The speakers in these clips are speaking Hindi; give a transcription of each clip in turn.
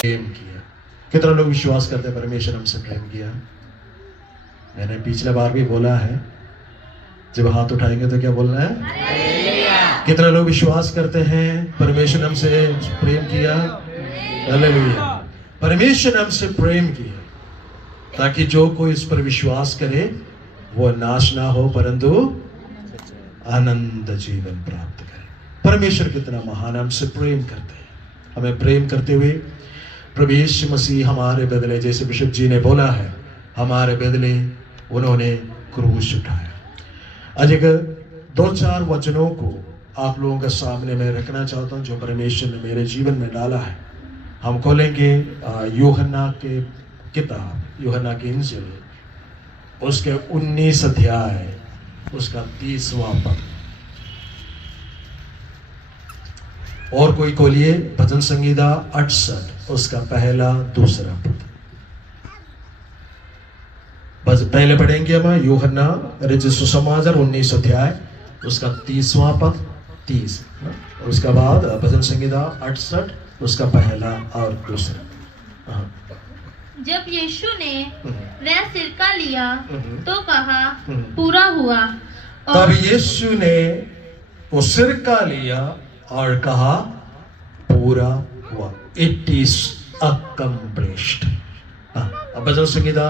प्रेम किया। कितना लोग विश्वास करते हैं परमेश्वर हमसे प्रेम किया? मैंने पिछले बार भी बोला है, जब हाथ उठाएंगे तो क्या बोलना है? कितना लोग विश्वास करते हैं परमेश्वर हमसे प्रेम किया? हालेलुया। परमेश्वर हमसे प्रेम किया ताकि जो कोई इस पर विश्वास करे वो नाश ना हो परंतु आनंद जीवन प्राप्त करे। परमेश्वर कितना महान हमसे प्रेम करते हैं। हमें प्रेम करते हुए प्रभु यीशु मसीह हमारे बदले, जैसे बिशप जी ने बोला है, हमारे बदले उन्होंने क्रूस उठाया। आज एक 2-4 वचनों को आप लोगों के सामने मैं रखना चाहता हूं जो परमेश्वर ने मेरे जीवन में डाला है। हम खोलेंगे यूहन्ना के किताब, यूहन्ना की इंजील, उसके 19 अध्याय, उसका 30वां पद। और कोई खोलिए भजन संगीता 68, उसका पहला दूसरा पद। बस पहले पढ़ेंगे हम यूहन्ना रचित सुसमाचार 19 अध्याय, उसका 30वां पद, 30। उसके बाद भजन संगीता 68, उसका पहला और दूसरा। जब यीशु ने वह सिरका लिया तो कहा पूरा हुआ। तब यीशु ने वो सिरका लिया और कहा पूरा हुआ। It is accomplished. अब भजन संगीता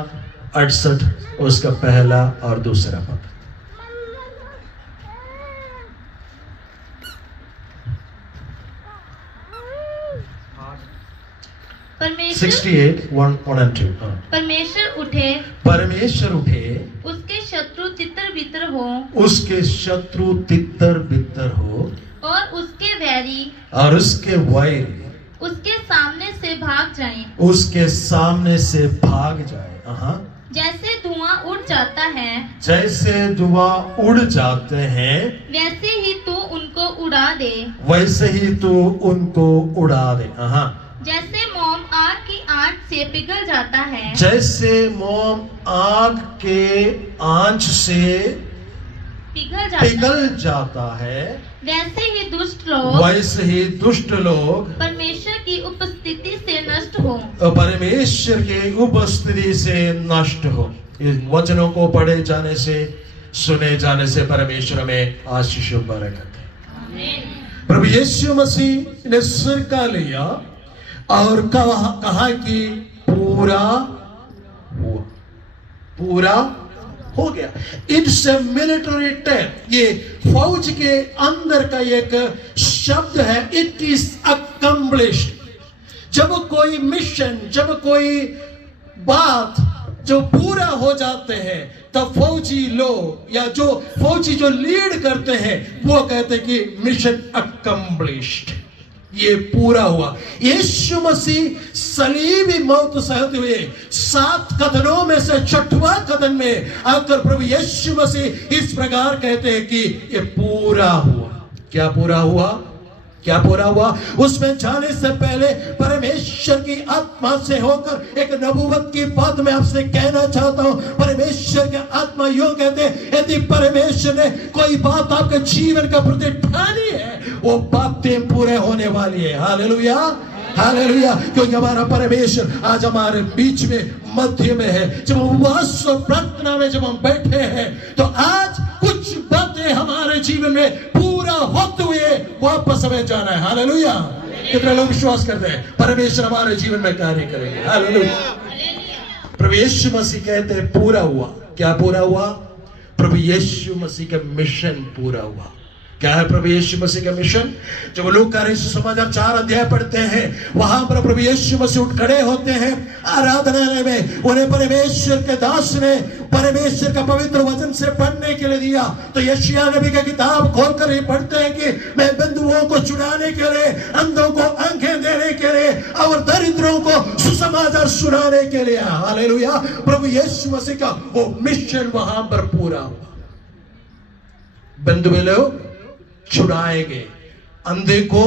68, उसका पहला और दूसरा पद। परमेश्वर 68, 1 and 2। परमेश्वर उठे उसके शत्रु तितर बितर हो, उसके शत्रु तितर बितर हो, और उसके वैरी उसके सामने से भाग जाएं। उसके सामने से भाग जाए। जैसे धुआं उड़ जाता है, जैसे धुआं उड़ जाते हैं, वैसे ही तू उनको उड़ा दे, वैसे ही तू उनको उड़ा दे। जैसे मोम आग की आंच से पिघल जाता है, जैसे मोम आग के आंच से पिघल जाता है, वैसे ही दुष्ट लोग परमेश्वर की उपस्थिति से नष्ट हो। परमेश्वर की उपस्थिति से नष्ट हो। इन वचनों को पढ़े जाने से, सुने जाने से परमेश्वर में आशीष बरकत है। प्रभु यीशु मसीह ने सिरका लिया और कहा कि पूरा हुआ, पूरा हो गया। इट्स ए मिलिट्री टर्म, ये फौज के अंदर का एक शब्द है। It is accomplished. जब कोई मिशन, जब कोई बात जो पूरा हो जाते हैं, तब फौजी लोग या जो फौजी जो लीड करते हैं वो कहते हैं कि मिशन अकम्प्लिश्ड, ये पूरा हुआ। यीशु मसीह सलीबी मौत सहते हुए 7 कदमों में से 6वां कदम में आकर प्रभु यीशु मसीह इस प्रकार कहते हैं कि ये पूरा हुआ। क्या पूरा हुआ? क्या पूरा हुआ? उसमें जाने से पहले परमेश्वर की आत्मा से होकर एक नबूवत की बात मैं आपसे कहना चाहता हूं। परमेश्वर के आत्मा यूं कहते हैं, यदि परमेश्वर ने कोई बात आपके जीवन का प्रति ठानी है, वो बातें पूरे होने वाली है। Hallelujah, hallelujah. क्योंकि हमारा परमेश्वर आज हमारे बीच में, मध्य में है। जब उपवास और प्रार्थना में जब हम बैठे हैं तो आज कुछ बातें हमारे जीवन में पूरा होते हुए वापस हमें जाना है। हालेलुया। कितने लोग विश्वास करते हैं परमेश्वर हमारे जीवन में कार्य करेंगे? हालेलुया। प्रभु यीशु मसीह कहते हैं पूरा हुआ। क्या पूरा हुआ? प्रभु यीशु मसीह का मिशन पूरा हुआ। क्या है प्रभु यीशु मसीह का मिशन? जब लोग कार्य सुसमाचार 4 अध्याय पढ़ते हैं, वहां पर प्रभु यीशु मसीह उठ खड़े होते हैं आराधनालय में। उन्हें परमेश्वर के दास ने परमेश्वर का पवित्र वचन से पढ़ने के लिए दिया। तो यशायाह नबी का किताब खोलकर ये पढ़ते हैं कि मैं बंधुओं को छुड़ाने के लिए, अंधों को आंखें देने के लिए और दरिद्रों को सुसमाचार सुनाने के लिए। हालेलुया। प्रभु यीशु मसीह का वो मिशन वहां पर पूरा हुआ। बंधु लोग छुड़ाए गए, अंधे को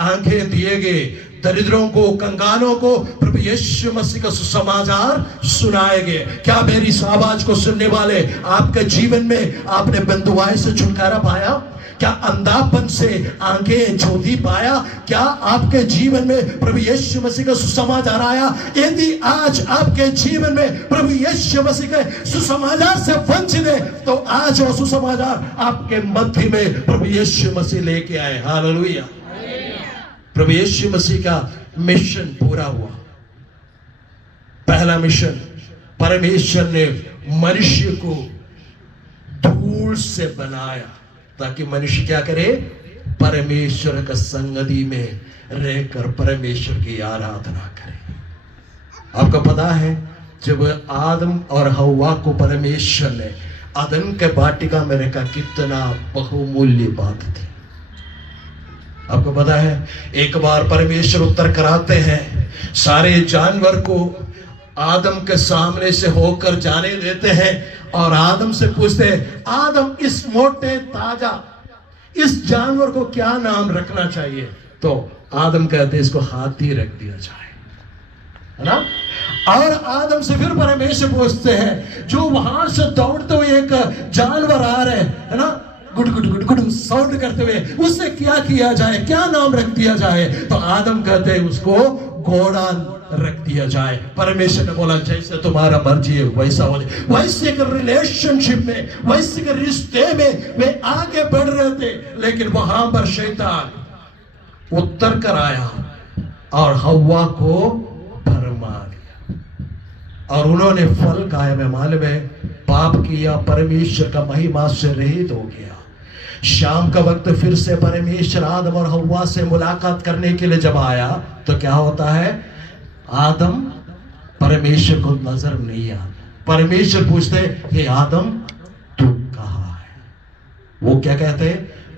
आंखें दिए गए, दरिद्रों को, कंगालों को प्रभु यीशु मसीह का सुसमाचार सुनाए गए। क्या मेरी इस आवाज को सुनने वाले आपके जीवन में आपने बंधुआई से छुटकारा पाया? क्या अंधापन से आंखें ज्योति पाया? क्या आपके जीवन में प्रभु यीशु मसीह का सुसमाचार आया? यदि आज आपके जीवन में प्रभु यीशु मसीह के सुसमाचार से वंचित है, तो आज वो सुसमाचार आपके मध्य में प्रभु यीशु मसीह लेके आए। हालेलुया। प्रभु यीशु मसीह का मिशन पूरा हुआ। पहला मिशन, परमेश्वर ने मनुष्य को धूल से बनाया ताकि मनुष्य क्या करे? परमेश्वर का संगति में रहकर परमेश्वर की आराधना करे। आपको पता है, जब आदम और हव्वा को परमेश्वर ने अदन के वाटिका में रखा, कितना बहुमूल्य बात थी। आपको पता है, एक बार परमेश्वर उत्तर कराते हैं, सारे जानवर को आदम के सामने से होकर जाने देते हैं और आदम से पूछते हैं, आदम इस मोटे ताजा इस जानवर को क्या नाम रखना चाहिए? तो आदम कहते हैं, इसको हाथी रख दिया जाए, है ना? और आदम से फिर परमेश्वर पूछते हैं, जो वहां से दौड़ते हुए एक जानवर आ रहे है ना, good good good good sound करते हुए, उससे क्या किया जाए, क्या नाम रख दिया जाए? तो आदम कहते हैं, उसको घोड़ा रख दिया जाए। परमेश्वर ने बोला, जैसे तुम्हारा मर्जी है वैसा हो जाए। वैसे के रिलेशनशिप में, वैसे के रिश्ते में वे आगे बढ़ रहे थे, लेकिन वहां पर शैतान उत्तर कर आया और हव्वा को भरमा दिया और उन्होंने फल खाया में मालूम है पाप किया, परमेश्वर का महिमा से रहित हो गया। शाम का वक्त फिर से परमेश्वर आदम और हव्वा से मुलाकात करने के लिए जब आया, तो क्या होता है? आदम परमेश्वर को नजर नहीं आता। परमेश्वर पूछते, हे आदम तू कहाँ है? वो क्या कहते?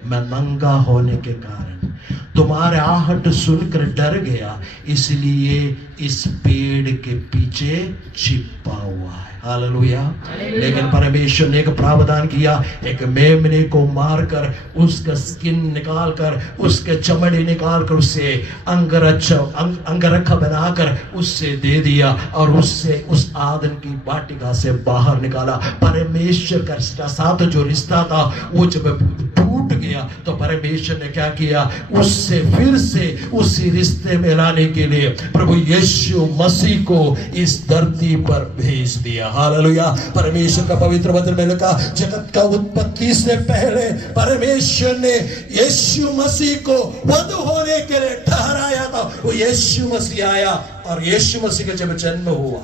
मैं नंगा होने के कारण तुम्हारे आहट सुनकर डर गया, इसलिए इस पेड़ के पीछे छिपा हुआ है। हालेलुया। लेकिन परमेश्वर ने एक प्रावधान किया, एक मेमने को मारकर उसका स्किन निकालकर, उसके चमड़ी निकालकर, उससे अंगरखा बनाकर उससे दे दिया और उससे उस आदम की वाटिका से बाहर निकाला। परमेश्वर का साथ जो रिश्ता था वो जब टूट गया, तो परमेश्वर ने क्या किया? उससे फिर से उसी रिश्ते में लाने के लिए प्रभु यीशु मसीह को इस धरती पर भेज दिया। हालेलुया। परमेश्वर का पवित्र वचन में लिखा, जगत का उत्पत्ति से पहले परमेश्वर ने यीशु मसीह को वधु होने के लिए ठहराया था। वो यीशु मसीह आया और यीशु मसीह का जब जन्म हुआ,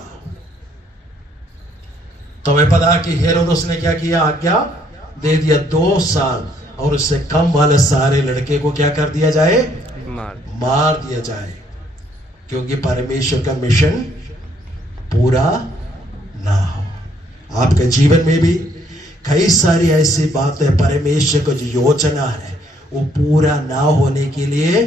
तो हमें पता कि हेरोदेस ने क्या किया? आज्ञा दे दिया 2 साल और उससे कम वाले सारे लड़के को क्या कर दिया जाए? मार दिया जाए, क्योंकि परमेश्वर का मिशन पूरा ना हो। आपके जीवन में भी कई सारी ऐसी बातें, परमेश्वर का जो योजना है वो पूरा ना होने के लिए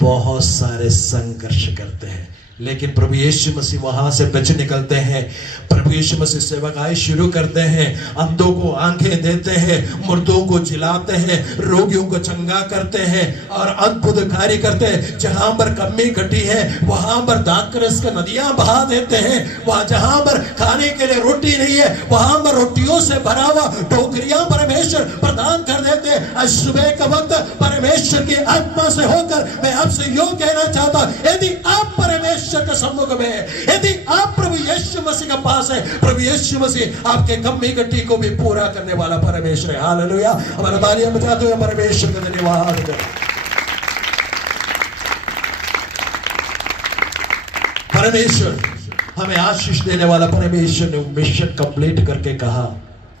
बहुत सारे संघर्ष करते हैं, लेकिन प्रभु यीशु मसीह वहां से बच निकलते हैं। प्रभु यीशु मसीह सेवकाई शुरू करते हैं, अंधों को आंखें देते हैं, मुर्दों को जिलाते हैं, रोगियों को चंगा करते हैं और अद्भुत कार्य करते हैं। जहां पर कमी घटी है वहां पर दाखरस का नदियां बहा देते हैं। वहां जहां पर खाने के लिए रोटी नहीं है वहां पर रोटियों से भरा हुआ टोकरियां परमेश्वर प्रदान कर देते हैं। आज सुबह का वक्त परमेश्वर की आत्मा से होकर मैं आपसे यूं कहना चाहता हूं, यदि आप परमेश्वर के सम्मुख में है, यदि आप प्रभु यीशु मसीह के पास है, प्रभु यीशु मसीह आपके कमी घटी को भी पूरा करने वाला परमेश्वर है। हालेलुया। हमारा तालियां बजाते हुए परमेश्वर का धन्यवाद करें। परमेश्वर हमें आशीष देने वाला परमेश्वर ने मिशन कंप्लीट करके कहा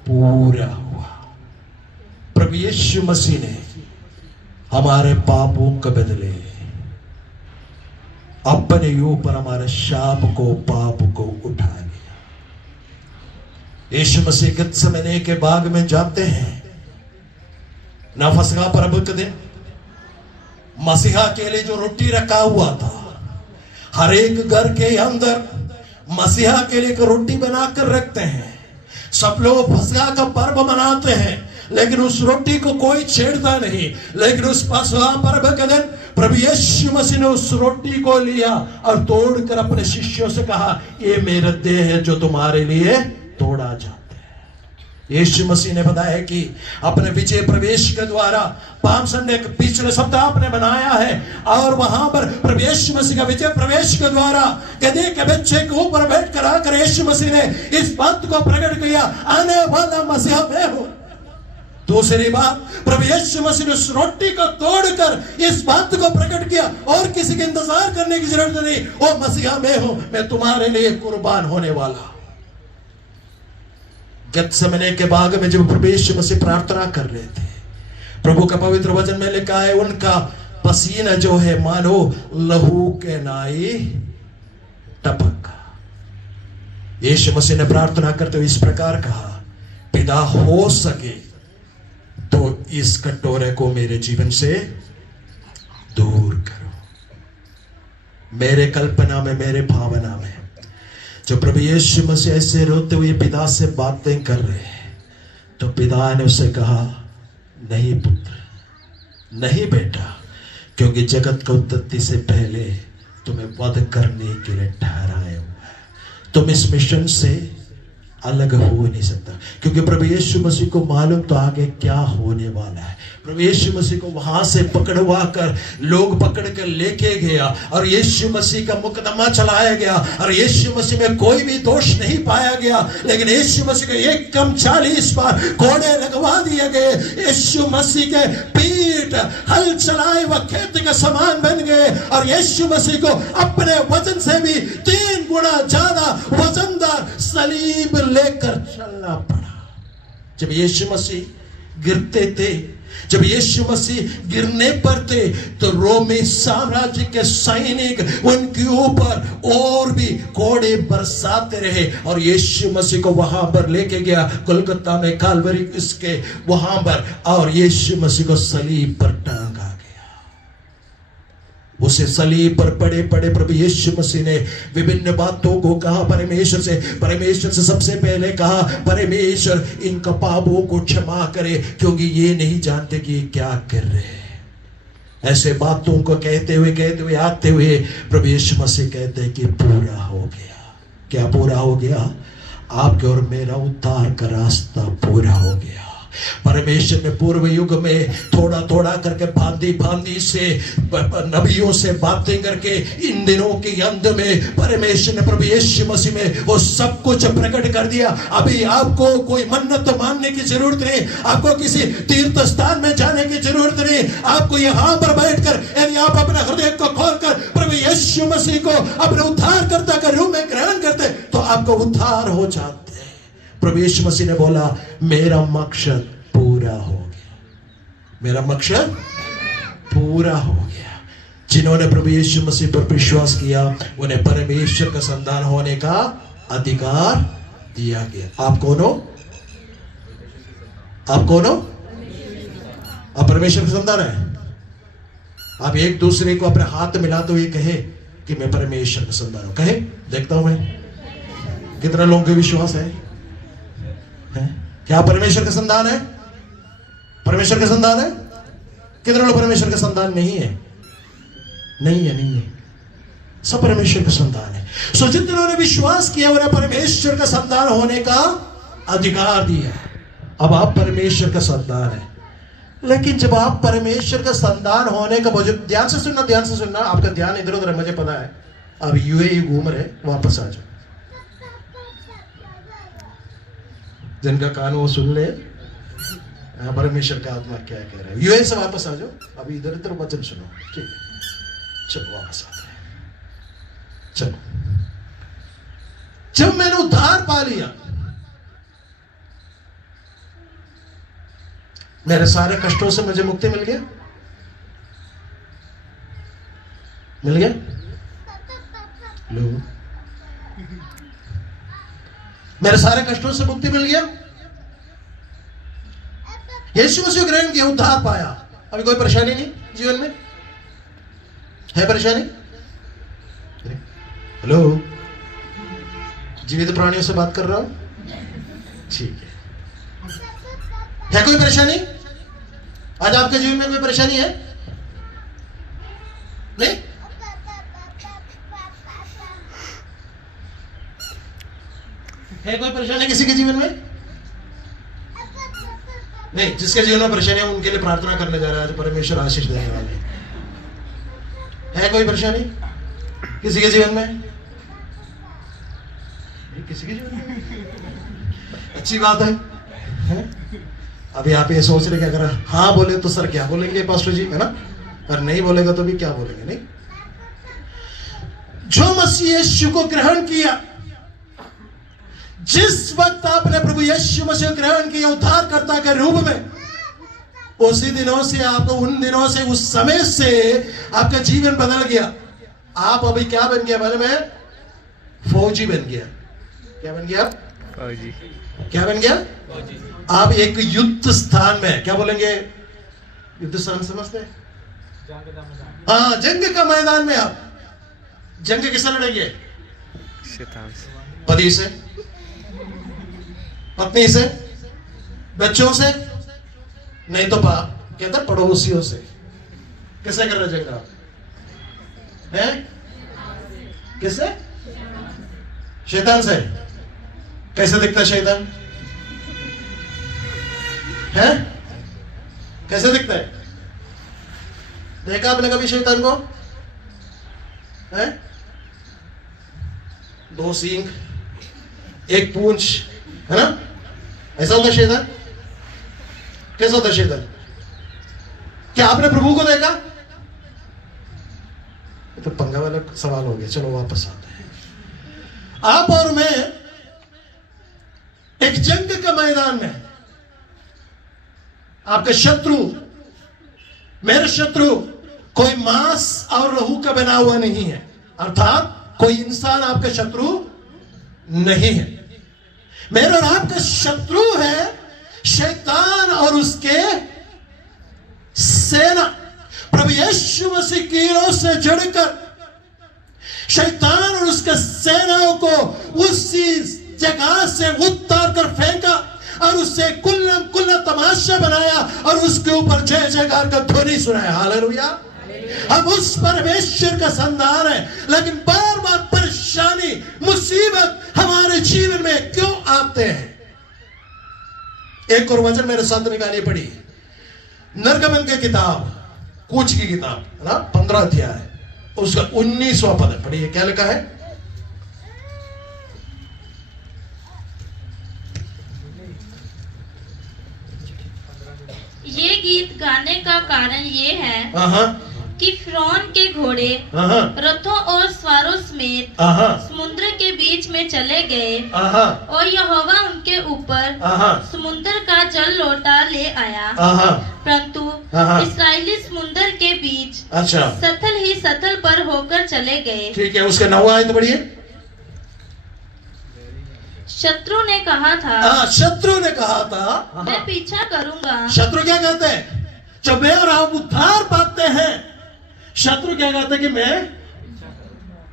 पूरा हुआ। प्रभु यीशु मसीह ने हमारे पापों के बदले अपने ऊपर हमारे शाप को, पाप को उठा लिया। यीशु मसीह गत्सेमने के बाग में जाते हैं ना, फसह पर्व के दिन मसीहा के लिए जो रोटी रखा हुआ था, हर एक घर के अंदर मसीहा के लिए रोटी बनाकर रखते हैं। सब लोग फसह का पर्व मनाते हैं, लेकिन उस रोटी को कोई छेड़ता नहीं। लेकिन उस फसह पर्व के दिन प्रभु यीशु मसीह ने उस रोटी को लिया और तोड़कर अपने शिष्यों से कहा, ये मेरा देह है जो तुम्हारे लिए तोड़ा जाता है। यीशु मसीह ने बताया कि अपने विजय प्रवेश के द्वारा पाम संडे पिछले सप्ताह आपने बनाया है, और वहां पर प्रभु यीशु मसीह का विजय प्रवेश के द्वारा गधे के बच्चे के ऊपर बैठ कर आकर यीशु मसीह ने इस बात को प्रकट किया, आने वाला मसीहा मैं हूं। दूसरी बात, प्रभु यीशु मसीह ने उस रोटी को तोड़कर इस बात को प्रकट किया, और किसी के इंतजार करने की जरूरत नहीं, ओ मसीहा मैं हूं, मैं तुम्हारे लिए कुर्बान होने वाला। गेत्सेमने के बाग में जब प्रभु यीशु मसीह प्रार्थना कर रहे थे, प्रभु का पवित्र वचन में लिखा है उनका पसीना जो है मानो लहू के नाई टपका। यीशु मसीह ने प्रार्थना करते हुए इस प्रकार कहा, पिता हो सके तो इस कटोरे को मेरे जीवन से दूर करो। मेरे कल्पना में, मेरे भावना में जो प्रभु यीशु मसीह ऐसे रोते हुए पिता से बातें कर रहे हैं, तो पिता ने उसे कहा, नहीं पुत्र, नहीं बेटा, क्योंकि जगत की उत्पत्ति से पहले तुम्हें वध करने के लिए ठहराया हुआ है। तुम इस मिशन से अलग हो नहीं सकता, क्योंकि प्रभु यीशु मसीह को मालूम तो आगे क्या होने वाला है। प्रभु यीशु मसीह को वहां से पकड़वा कर लोग पकड़ कर लेके गया, और यीशु मसीह का मुकदमा चलाया गया, और यीशु मसीह में कोई भी दोष नहीं पाया गया, लेकिन यीशु मसीह को 140 बार कोड़े लगवा दिए गए। यीशु मसीह के पीठ हल चलाए वह खेत के समान बन गए, और यीशु मसीह को अपने वजन से भी 3 गुना ज्यादा वजनदार सलीब लेकर चलना पड़ा। जब यीशु मसीह गिरते थे, जब यीशु मसीह गिरने पर थे, तो रोमी साम्राज्य के सैनिक उनके ऊपर और भी कोड़े बरसाते रहे, और यीशु मसीह को वहां पर लेके गया कोलकाता में कालवरी इसके वहां पर, और यीशु मसीह को सलीब पर टांगा गया। उसे सलीब पर पड़े पड़े प्रभु यीशु मसीह ने विभिन्न बातों को कहा परमेश्वर से सबसे पहले कहा, परमेश्वर इनका पापों को क्षमा करे, क्योंकि ये नहीं जानते कि ये क्या कर रहे हैं। ऐसे बातों को कहते हुए आते हुए प्रभु यीशु मसीह कहते हैं कि पूरा हो गया। क्या पूरा हो गया? आपके और मेरा उद्धार का रास्ता पूरा हो गया। परमेश्वर ने पूर्व युग में थोड़ा थोड़ा करके भांति से नबियों से बातें करके इन दिनों के अंत में परमेश्वर ने प्रभु यीशु मसीह में वो सब कुछ प्रकट कर दिया। अभी आपको कोई मन्नत मानने की जरूरत नहीं, आपको किसी तीर्थ स्थान में जाने की जरूरत नहीं। आपको यहाँ पर बैठकर यदि आप अपने हृदय को खोलकर प्रभु यीशु मसीह को अपने उद्धारकर्ता के रूप में ग्रहण करते, तो आपको उद्धार हो जाता। प्रभु यीशु मसीह ने बोला, मेरा मकसद पूरा हो गया, मेरा मकसद पूरा हो गया। जिन्होंने प्रभु यीशु मसीह पर विश्वास किया, उन्हें परमेश्वर का संतान होने का अधिकार दिया गया। आप कौन हो? आप कौन हो? आप परमेश्वर का संतान है। आप एक दूसरे को अपने हाथ मिलाते हुए कहे कि मैं परमेश्वर का संतान हूं। कहे, देखता हूं मैं कितना लोगों का विश्वास है। क्या परमेश्वर का संतान है? परमेश्वर का संतान है? कितने लोग परमेश्वर का संतान नहीं है? नहीं है। सब परमेश्वर का संतान है। सो जितने ने विश्वास किया उन्हें परमेश्वर का संतान होने का अधिकार दिया। अब आप परमेश्वर का संतान है, लेकिन जब आप परमेश्वर का संतान होने का वजह, ध्यान से सुनना, आपका ध्यान इधर उधर मुझे पता है। अब यूएई घूम रहे, वापस आ जाओ। जिनका कान वो सुन ले, परमेश्वर का आत्मा क्या कह रहा है। यूएई से वापस आ जाओ, अभी इधर इधर वचन सुनो, ठीक है? चलो वापस आते हैं। चलो, जब मैंने उद्धार पा लिया, मेरे सारे कष्टों से मुझे मुक्ति मिल गया। मिल गया लो, मेरे सारे कष्टों से मुक्ति मिल गया। यीशु मसीह को ग्रहण किया, उद्धार पाया। अभी कोई परेशानी नहीं जीवन में है? परेशानी? हेलो, जीवित प्राणियों से बात कर रहा हूं, ठीक है कोई परेशानी? आज आपके जीवन में कोई परेशानी है? नहीं? है कोई परेशानी किसी के जीवन में? नहीं, जिसके जीवन में परेशानी है उनके लिए प्रार्थना करने जा रहा है, परमेश्वर आशीष देने वाले है। कोई परेशानी किसी के जीवन में? किसी के जीवन में अच्छी बात है? अभी आप ये सोच रहे कि अगर हाँ बोले तो सर क्या बोलेंगे पास्टर जी, है ना? और नहीं बोलेगा तो भी क्या बोलेंगे? नहीं, जो मसीह यीशु को ग्रहण किया, जिस वक्त आपने प्रभु यीशु मसीह ग्रहण किया उद्धारकर्ता के रूप में, उसी दिनों से आपको, उन दिनों से, उस समय से आपका जीवन बदल गया। आप अभी क्या बन गया मालूम है? फौजी बन गया। क्या बन गया? फौजी। क्या बन गया? फौजी। आप एक युद्ध स्थान में, क्या बोलेंगे? युद्ध स्थान समझते हैं? हाँ, जंग का मैदान में आप जंग किससे लड़ेंगे? शैतान से, पति से, पत्नी से, बच्चों से, नहीं तो कहते पड़ोसियों से। किससे कर रहे जंग आप? हैं? किससे? शैतान से। कैसे दिखता है शैतान? है? कैसे दिखता है? देखा आपने कभी शैतान को? है? 2 सींग, 1 पूंछ, है ना? ऐसा होता शैतान? कैसा होता शैतान? क्या आपने प्रभु को देखा? तो पंगा वाला सवाल हो गया। चलो वापस आते हैं। आप और मैं एक जंग के मैदान में, आपका शत्रु, मेरे शत्रु कोई मांस और लहू का बना हुआ नहीं है, अर्थात कोई इंसान आपका शत्रु नहीं है। मेरा और आपका शत्रु है शैतान और उसके सेना। प्रभु यीशु मसीह कीड़ों से जुड़कर शैतान और उसके सेनाओं को उसी जगह से उतार कर फेंका और उससे कुल्लम कुल्ला तमाशा बनाया और उसके ऊपर जय जयकार का ध्वनि सुनाया। हालेलुया। हम उस परमेश्वर का संतान है, लेकिन बार बार परेशानी, मुसीबत हमारे जीवन में क्यों आते हैं? एक और वचन मेरे साथ निकालिए, पढ़ी निर्गमन की किताब, कूच की किताब, है ना, 15 अध्याय, उसका 19वां पद है। पढ़िए क्या लिखा है? ये गीत गाने का कारण ये है कि फिरौन के घोड़े रथों और सवारों समेत समुद्र के बीच में चले गए और यहोवा उनके ऊपर समुद्र का जल लौटा ले आया, परंतु इस्राएली समुद्र के बीच सतल ही सतल पर होकर चले गए। ठीक है, उसका 9वां आयत पढ़िए। शत्रु ने कहा था, शत्रु ने कहा था मैं पीछा करूंगा। शत्रु क्या कहते हैं? जब मैं और आप उद्धार पाते हैं, शत्रु क्या कहता है कि मैं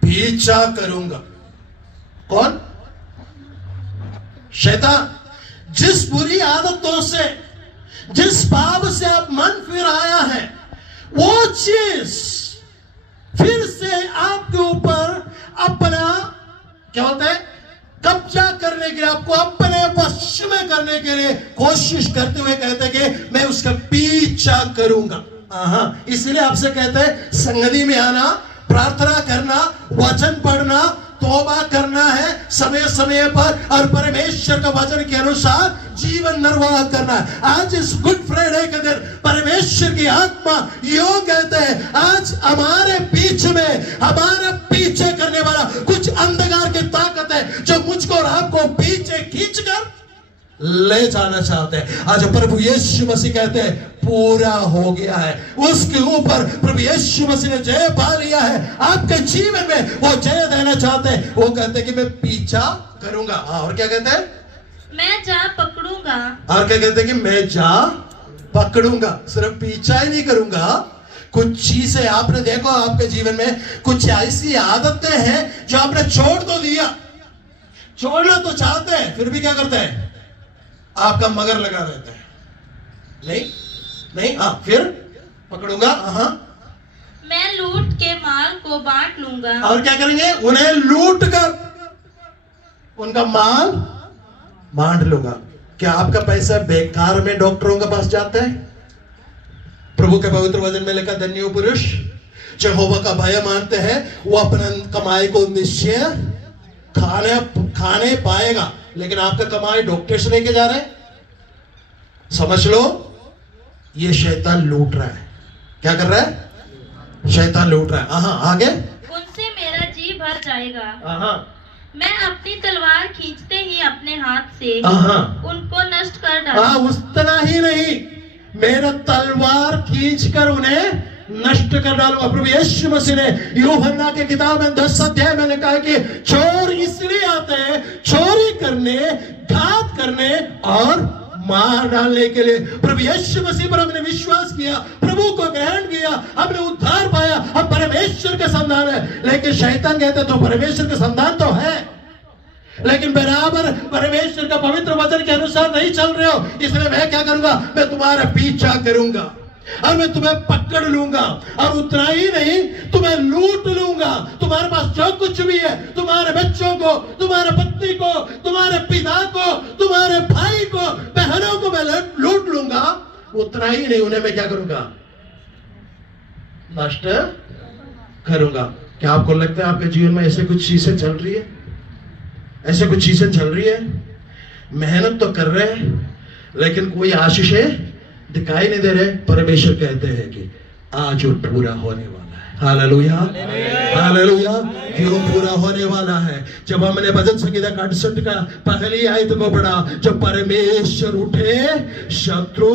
पीछा करूंगा। कौन? शैतान। जिस बुरी आदतों से, जिस पाप से आप मन फिर आया है, वो चीज फिर से आपके ऊपर अपना क्या होता है, कब्जा करने के लिए, आपको अपने वश में करने के लिए कोशिश करते हुए कहते हैं कि मैं उसका पीछा करूंगा। इसलिए आपसे कहते हैं संगति में आना, प्रार्थना करना, वचन पढ़ना, तौबा करना है समय समय पर और परमेश्वर का वचन के अनुसार जीवन निर्वाह करना है। आज इस गुड फ्राइडे के दिन परमेश्वर की आत्मा यो कहते हैं, आज हमारे बीच में, हमारे पीछे करने वाला कुछ अंधकार की ताकत है जो मुझको और आपको पीछे खींचकर ले जाना चाहते हैं। आज प्रभु यीशु मसीह कहते हैं पूरा हो गया है। उसके ऊपर प्रभु यीशु मसीह ने जय पा लिया है। आपके जीवन में वो जय देना चाहते हैं। वो कहते हैं कि मैं पीछा करूंगा। और क्या कहते हैं? मैं जा पकड़ूंगा। और क्या कहते हैं? कि मैं जा पकड़ूंगा। सिर्फ पीछा ही नहीं करूंगा, कुछ चीजें आपने देखो आपके जीवन में कुछ ऐसी आदतें हैं जो आपने छोड़ तो दिया, छोड़ना तो चाहते हैं, फिर भी क्या करते हैं? आपका मगर लगा रहता है। नहीं, फिर पकड़ूंगा। मैं लूट के माल को बांट लूंगा। और क्या करेंगे? उन्हें लूट कर उनका माल बांट लूंगा। क्या आपका पैसा बेकार में डॉक्टरों के पास जाता है? प्रभु के पवित्र वचन में लिखा, धन्य वो पुरुष जो यहोवा का भय मानते हैं, वो अपना कमाई को निश्चय खाने पाएगा। लेकिन आपका कमाई डॉक्टर से लेके जा रहे हैं, समझ लो ये शैतान लूट रहा है। क्या कर रहा है? शैतान लूट रहा है। आगे, उनसे मेरा जी भर जाएगा, मैं अपनी तलवार खींचते ही अपने हाथ से उनको नष्ट कर डालूंगा। उतना ही नहीं, मेरा तलवार खींचकर उन्हें नष्ट कर डालूंगा। प्रभु यीशु मसीह ने यूहन्ना के किताब में 10 अध्याय में लिखा है कि चोर इसलिए आते हैं चोरी करने, घात करने और मार डालने के लिए। प्रभु यीशु मसीह पर हमने विश्वास किया, प्रभु को ग्रहण किया, हमने उद्धार पाया, हम परमेश्वर के संतान है। लेकिन शैतान कहते तो परमेश्वर के संतान तो है, लेकिन बराबर परमेश्वर का पवित्र वचन के अनुसार नहीं चल रहे हो, इसलिए मैं क्या करूंगा, मैं तुम्हारा पीछा करूंगा और मैं तुम्हें पकड़ लूंगा, और उतना ही नहीं तुम्हें लूट लूंगा। तुम्हारे पास जो कुछ भी है, तुम्हारे बच्चों को, तुम्हारे पत्नी को, तुम्हारे पिता को, तुम्हारे भाई को, बहनों को मैं लूट लूंगा। उतना ही नहीं, उन्हें मैं क्या करूंगा, नष्ट करूंगा। क्या आपको लगता है आपके जीवन में ऐसे कुछ चीजें चल रही है? ऐसे कुछ चीजें चल रही है, मेहनत तो कर रहे हैं लेकिन कोई आशीषें दिखाई नहीं दे रहे। परमेश्वर कहते हैं कि आज वो पूरा होने वाला है। Hallelujah, hallelujah. क्यों पूरा होने वाला है? जब हमने भजन संगीता 68 का पहली आयत को पढ़ा, जब परमेश्वर उठे शत्रु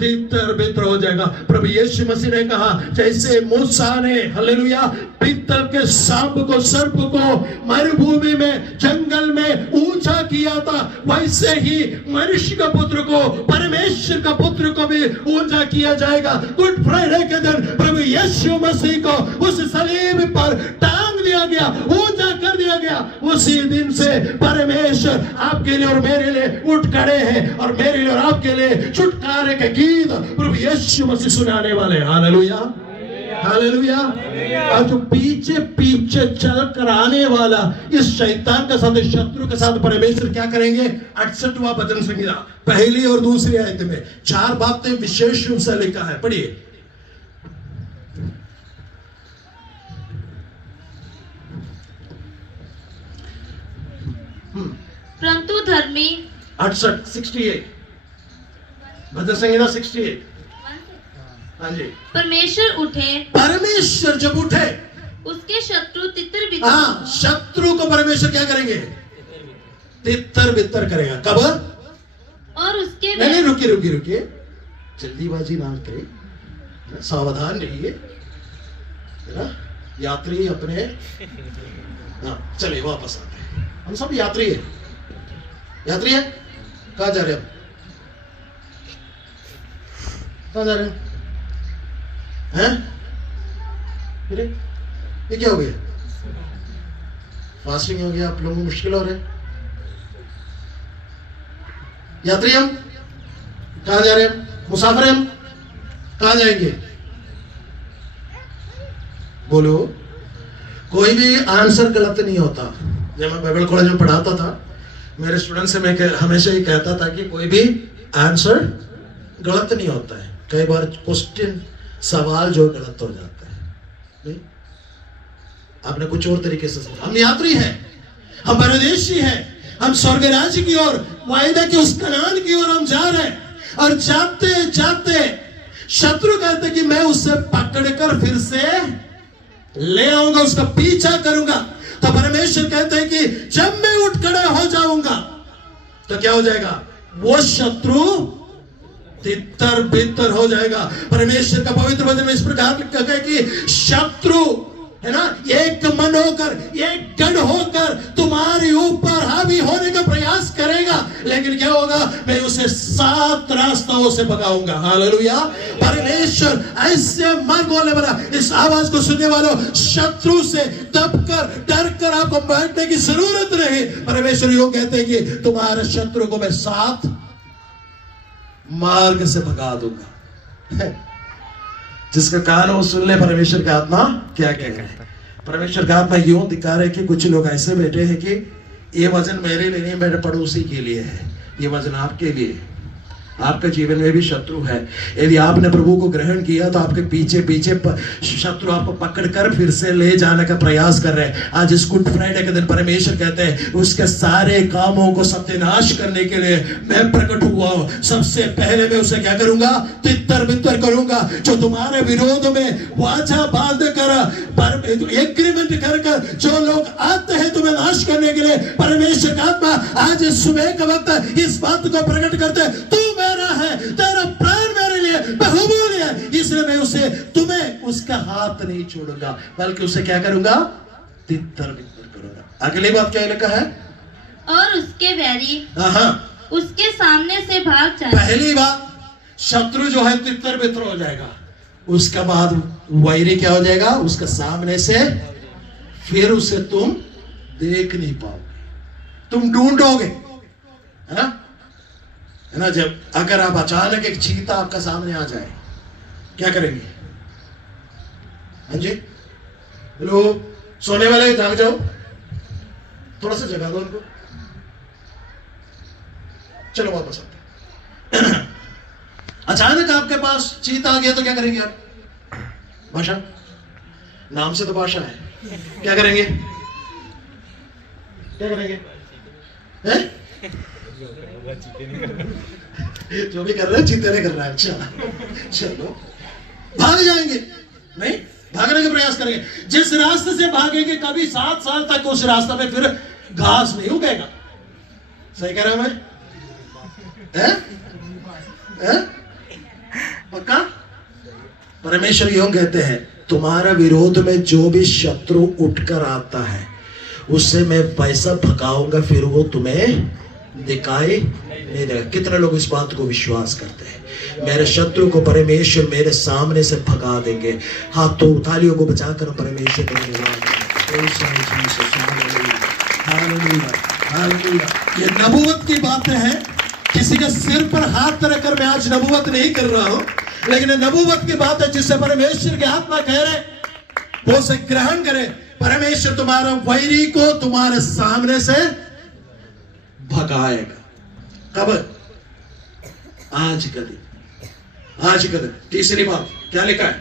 तितर बितर हो जाएगा। प्रभु यीशु मसीह ने कहा, जैसे मूसा ने हालेलुया पीतल के सांप को, सर्प को मरुभूमि में, जंगल में ऊंचा किया था, वैसे ही मनुष्य का पुत्र को, परमेश्वर का पुत्र को भी ऊंचा किया जाएगा। गुड फ्राइडे के दिन प्रभु यीशु मसीह को उस सलीब पर टांग दिया गया, ऊंचा कर दिया गया। उसी दिन से परमेश्वर आपके लिए और मेरे लिए उठ खड़े हैं, और मेरे लिए और आपके लिए छुटकारे के गीत प्रभु यीशु मसीह सुनाने वाले। Hallelujah, hallelujah. और जो पीछे पीछे चल कर आने वाला इस शैतान के साथ, इस शत्रु के साथ परमेश्वर क्या करेंगे? 68वां भजन संगीता पहली और दूसरी आयत में 4 बातें विशेष रूप से लिखा है, पढ़िए। परंतु धर्मी 68 भजन संगीता 68। हाँ जी। परमेश्वर उठे, परमेश्वर जब उठे उसके शत्रु तितर बितर। हाँ, शत्रु को परमेश्वर क्या करेंगे? तितर बितर करेगा। कब? और उसके नहीं, रुकिए, जल्दीबाजी ना करें, सावधान रहिए, यात्री अपने। चलिए वापस आते हैं, हम सब यात्री है। कहाँ जा रहे हैं? कहाँ जा रहे हैं? ये क्या हो गया? फास्टिंग हो गया, आप लोगों को मुश्किल हो रहा है। यात्री हम कहाँ जा रहे हैं? मुसाफिर हम कहाँ जाएंगे? बोलो। कोई भी आंसर गलत नहीं होता। जब मैं बाइबल कॉलेज में पढ़ाता था, मेरे स्टूडेंट से मैं हमेशा ही कहता था कि कोई भी आंसर गलत नहीं होता है। कई बार क्वेश्चन, सवाल जो गलत हो जाता है, नहीं? आपने कुछ और तरीके से समझा। हम यात्री हैं, हम परदेशी हैं, हम स्वर्ग राज्य की ओर, वायदा की उस कनान की ओर हम जा रहे हैं। और जाते जाते शत्रु कहते कि मैं उससे पकड़कर फिर से ले आऊंगा, उसका पीछा करूंगा। तो परमेश्वर कहते हैं कि जब मैं उठ खड़ा हो जाऊंगा तो क्या हो जाएगा? वो शत्रु तितर बितर हो जाएगा। परमेश्वर का पवित्र वचन में इस प्रकार लिखा है कि शत्रु है ना, एक मन होकर, एक गण होकर तुम्हारे ऊपर हावी होने का प्रयास करेगा, लेकिन क्या होगा? मैं उसे 7 रास्तों से भगाऊंगा। हालेलुया। परमेश्वर ऐसे मन बोलने वाला, इस आवाज को सुनने वालों, शत्रु से दबकर, डरकर आपको बैठने की जरूरत नहीं। परमेश्वर यूं कहते हैं कि तुम्हारे शत्रु को मैं 7 मार्ग से भगा दूंगा। जिसका कान हो सुन ले परमेश्वर का आत्मा क्या कह रहा है। परमेश्वर का आत्मा यूं दिखा रहे कि कुछ लोग ऐसे बैठे हैं कि ये वचन मेरे लिए नहीं, मेरे पड़ोसी के लिए है। ये वचन आपके लिए, आपके जीवन में भी शत्रु है। यदि आपने प्रभु को ग्रहण किया तो आपके पीछे पीछे शत्रु आपको पकड़कर फिर से ले जाने का प्रयास कर रहे हैं। आज इस गुड फ्राइडे के दिन परमेश्वर कहते हैं उसके सारे कामों को सत्यानाश करने के लिए मैं प्रकट हुआ हूं। सबसे पहले मैं उसे क्या करूंगा? तितर बितर करूंगा। जो तुम्हारे विरोध में वाचा बांध कर एग्रीमेंट कर जो लोग आते हैं तुम्हें नाश करने के लिए, परमेश्वर का आत्मा आज इस सुबह का वक्त इस बात को प्रकट करते हैं, तू मेरा है, तेरा प्राण मेरे लिए बहुमूल्य है, इसलिए मैं उसे तुम्हें उसका हाथ नहीं छोड़ूंगा, बल्कि उसे क्या करूंगा? तितर बितर करूंगा। अगली बात क्या लिखा है? और उसके बैरी उसके सामने से भाग जाए। पहली बात, शत्रु जो है तितर बितर हो जाएगा। उसका बाद वैरी क्या हो जाएगा? उसके सामने से फिर उसे तुम देख नहीं पाओगे, तुम ढूंढोगे, है ना? है ना? जब अगर आप अचानक एक चीता आपका सामने आ जाए, क्या करेंगे? हाँ जी, हेलो, सोने वाले जाग जाओ, थोड़ा सा जगा दो उनको, चलो वापस आते। अचानक आपके पास चीता आ गया तो क्या करेंगे आप? भाषा, नाम से तो भाषा है, क्या करेंगे? क्या करेंगे? हैं? जो भी कर रहे हैं चीते नहीं कर रहा है। अच्छा, चलो भाग जाएंगे, नहीं भागने का प्रयास करेंगे। जिस रास्ते से भागेंगे कभी 7 साल तक उस रास्ते में फिर घास नहीं उगेगा। सही कह रहा हूं मैं? पक्का? परमेश्वर यूं कहते हैं, तुम्हारा विरोध में जो भी शत्रु उठकर आता है उससे मैं पैसा भगाऊंगा, फिर वो तुम्हें दिखाई नहीं देगा। कितने लोग इस बात को विश्वास करते हैं? मेरे शत्रु को परमेश्वर मेरे सामने से भगा देंगे। हाथों तालियों को बचाकर परमेश्वर को धन्यवाद। ये नबूवत की बातें हैं। किसी के सिर पर हाथ रखकर मैं आज नबूवत नहीं कर रहा हूं, लेकिन नबूवत की बात है जिससे परमेश्वर के आत्मा कह रहे वो उसे ग्रहण करे। परमेश्वर तुम्हारा वैरी को तुम्हारे सामने से भगाएगा। कब? आज का दिन, आज का दिन। तीसरी बात क्या लिखा है?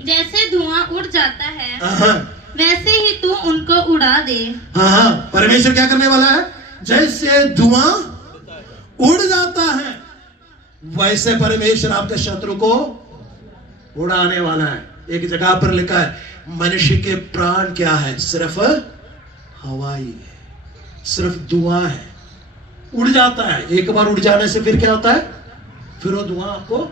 जैसे धुआं उड़ जाता है वैसे ही तू उनको उड़ा दे। परमेश्वर क्या करने वाला है? जैसे धुआं उड़ जाता है वैसे परमेश्वर आपके शत्रु को उड़ाने वाला है। एक जगह पर लिखा है मनुष्य के प्राण क्या है? सिर्फ हवा ही है, सिर्फ धुआं है, उड़ जाता है। एक बार उड़ जाने से फिर क्या होता है? फिर वो धुआं आपको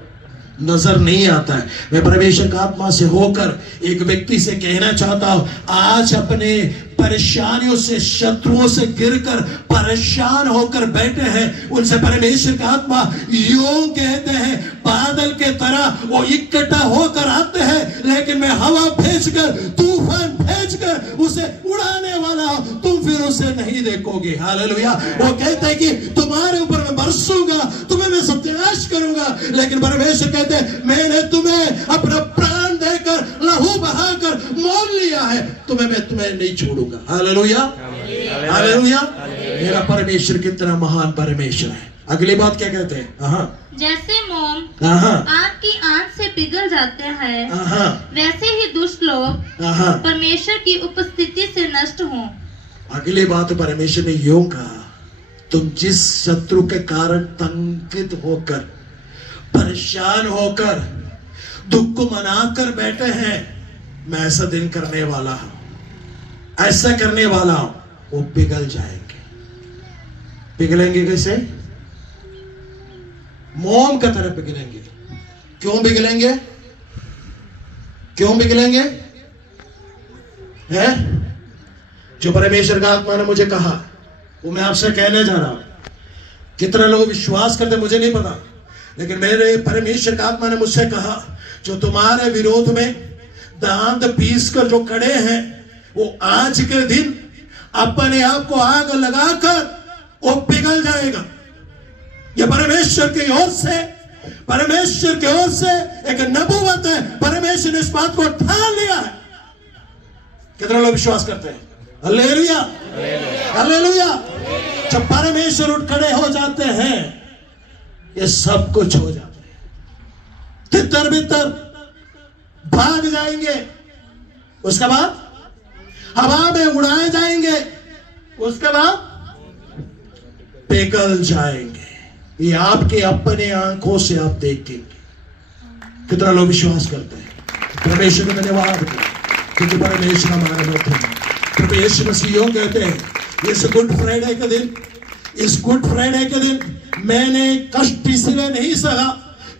नजर नहीं आता है। मैं परमेश्वर का आत्मा से होकर एक व्यक्ति से कहना चाहता हूं, आज अपने परेशानियों से, शत्रुओं से गिरकर परेशान होकर बैठे हैं, उनसे परमेश्वर का आत्मा यूं कहते हैं, बादल के तरह वो इकट्ठा होकर आते हैं, लेकिन मैं हवा भेजकर, तूफान भेजकर उसे उड़ाने वाला हूं, तुम फिर उसे नहीं देखोगे। हालेलुया। वो कहते हैं कि तुम्हारे ऊपर मैं बरसूंगा, तुम्हें मैं सत्यानाश करूंगा, लेकिन परमेश्वर कहते हैं मैंने तुम्हें अपना प्राण देकर, लहू बहाकर मोल लिया है, मैं तुम्हें नहीं छोड़ूंगा। Hallelujah, hallelujah. मेरा परमेश्वर कितना महान परमेश्वर है। अगली बात क्या कहते हैं? जैसे मोम आग की आंच से पिघल जाते हैं वैसे ही दुष्ट लोग परमेश्वर की उपस्थिति से नष्ट हों। अगली बात परमेश्वर ने यूं कहा, तुम जिस शत्रु के कारण तंकित होकर, परेशान होकर, दुख को मनाकर बैठे हैं, मैं ऐसा दिन करने वाला हूं, ऐसा करने वाला हूं, वो पिघल जाएंगे। पिघलेंगे कैसे? मोम की तरह पिघलेंगे। क्यों पिघलेंगे? क्यों पिघलेंगे? है जो परमेश्वर का आत्मा ने मुझे कहा वो मैं आपसे कहने जा रहा हूं। कितने लोग विश्वास करते मुझे नहीं पता, लेकिन मेरे परमेश्वर का आत्मा ने मुझसे कहा, जो तुम्हारे विरोध में दांत पीस कर जो खड़े हैं, वो आज के दिन अपने आप को आग लगाकर वो पिघल जाएगा। ये परमेश्वर की ओर से, परमेश्वर की ओर से एक नबूवत है। परमेश्वर ने इस बात को ठान लिया है। कितने लोग विश्वास करते हैं? Hallelujah, hallelujah. जब परमेश्वर उठ खड़े हो जाते हैं, ये सब कुछ हो जाता है। तितर बितर भाग जाएंगे, उसके बाद हवा में उड़ाए जाएंगे, उसके बाद पिघल जाएंगे। ये आपके अपने आंखों से आप देखेंगे। कितना लोग विश्वास करते हैं? परमेश्वर को धन्यवाद क्योंकि परमेश्वर हमारे मध्य है। प्रभु यीशु मसीह यूं कहते हैं, इस गुड फ्राइडे के दिन, इस गुड फ्राइडे के दिन मैंने कष्ट इसलिए नहीं सहा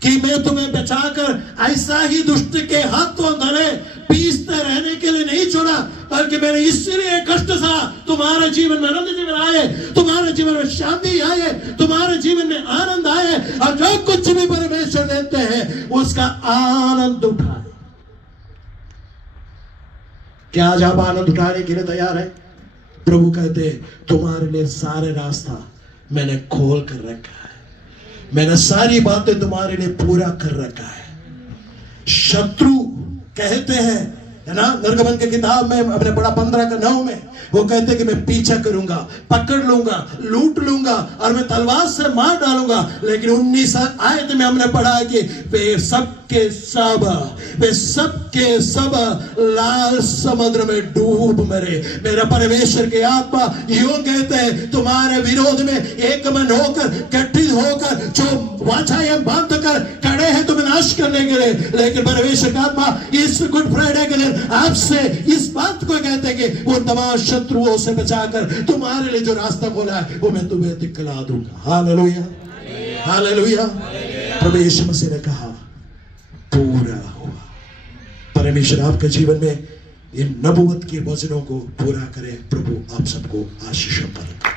कि मैं तुम्हें बचाकर ऐसा ही दुष्ट के हाथों धरे पीसते रहने के लिए नहीं छोड़ा, बल्कि मैंने इसलिए कष्ट सहा तुम्हारे जीवन में आनंद जीवन आए, तुम्हारे जीवन में शांति आए, तुम्हारे जीवन में आनंद आए, और जो कुछ भी परमेश्वर देते हैं उसका आनंद उठाए। क्या आज आप आनंद उठाने के लिए तैयार है? प्रभु कहते हैं तुम्हारे लिए सारे रास्ता मैंने खोल कर रखा है, मैंने सारी बातें तुम्हारे लिए पूरा कर रखा है। शत्रु कहते हैं, है ना, निर्गमन की किताब में अपने पढ़ा 15:9 में वो कहते हैं कि मैं पीछा करूंगा, पकड़ लूंगा, लूट लूंगा और मैं तलवार से मार डालूंगा। लेकिन 19 आयत में हमने पढ़ा है कि वे सब सब लाल समुद्र में डूब मरे। मेरा परमेश्वर की आत्मा यूं कहते हैं, तुम्हारे विरोध में एक मन होकर, गठित होकर, जो वाचाएं बांध कर खड़े हैं तुम्हें नाश करने के लिए, लेकिन परमेश्वर का आत्मा इस गुड फ्राइडे के दिन आपसे इस बात को कहते हैं कि वो तमाम शत्रुओं से बचाकर तुम्हारे लिए जो रास्ता खोला है वो मैं तुम्हें दिखला दूंगा। Hallelujah, hallelujah. प्रभु यीशु मसीह ने कहा पूरा हुआ। परमेश्वर आपके जीवन में इन नबूवत के वचनों को पूरा करे। प्रभु आप सबको आशीष करे।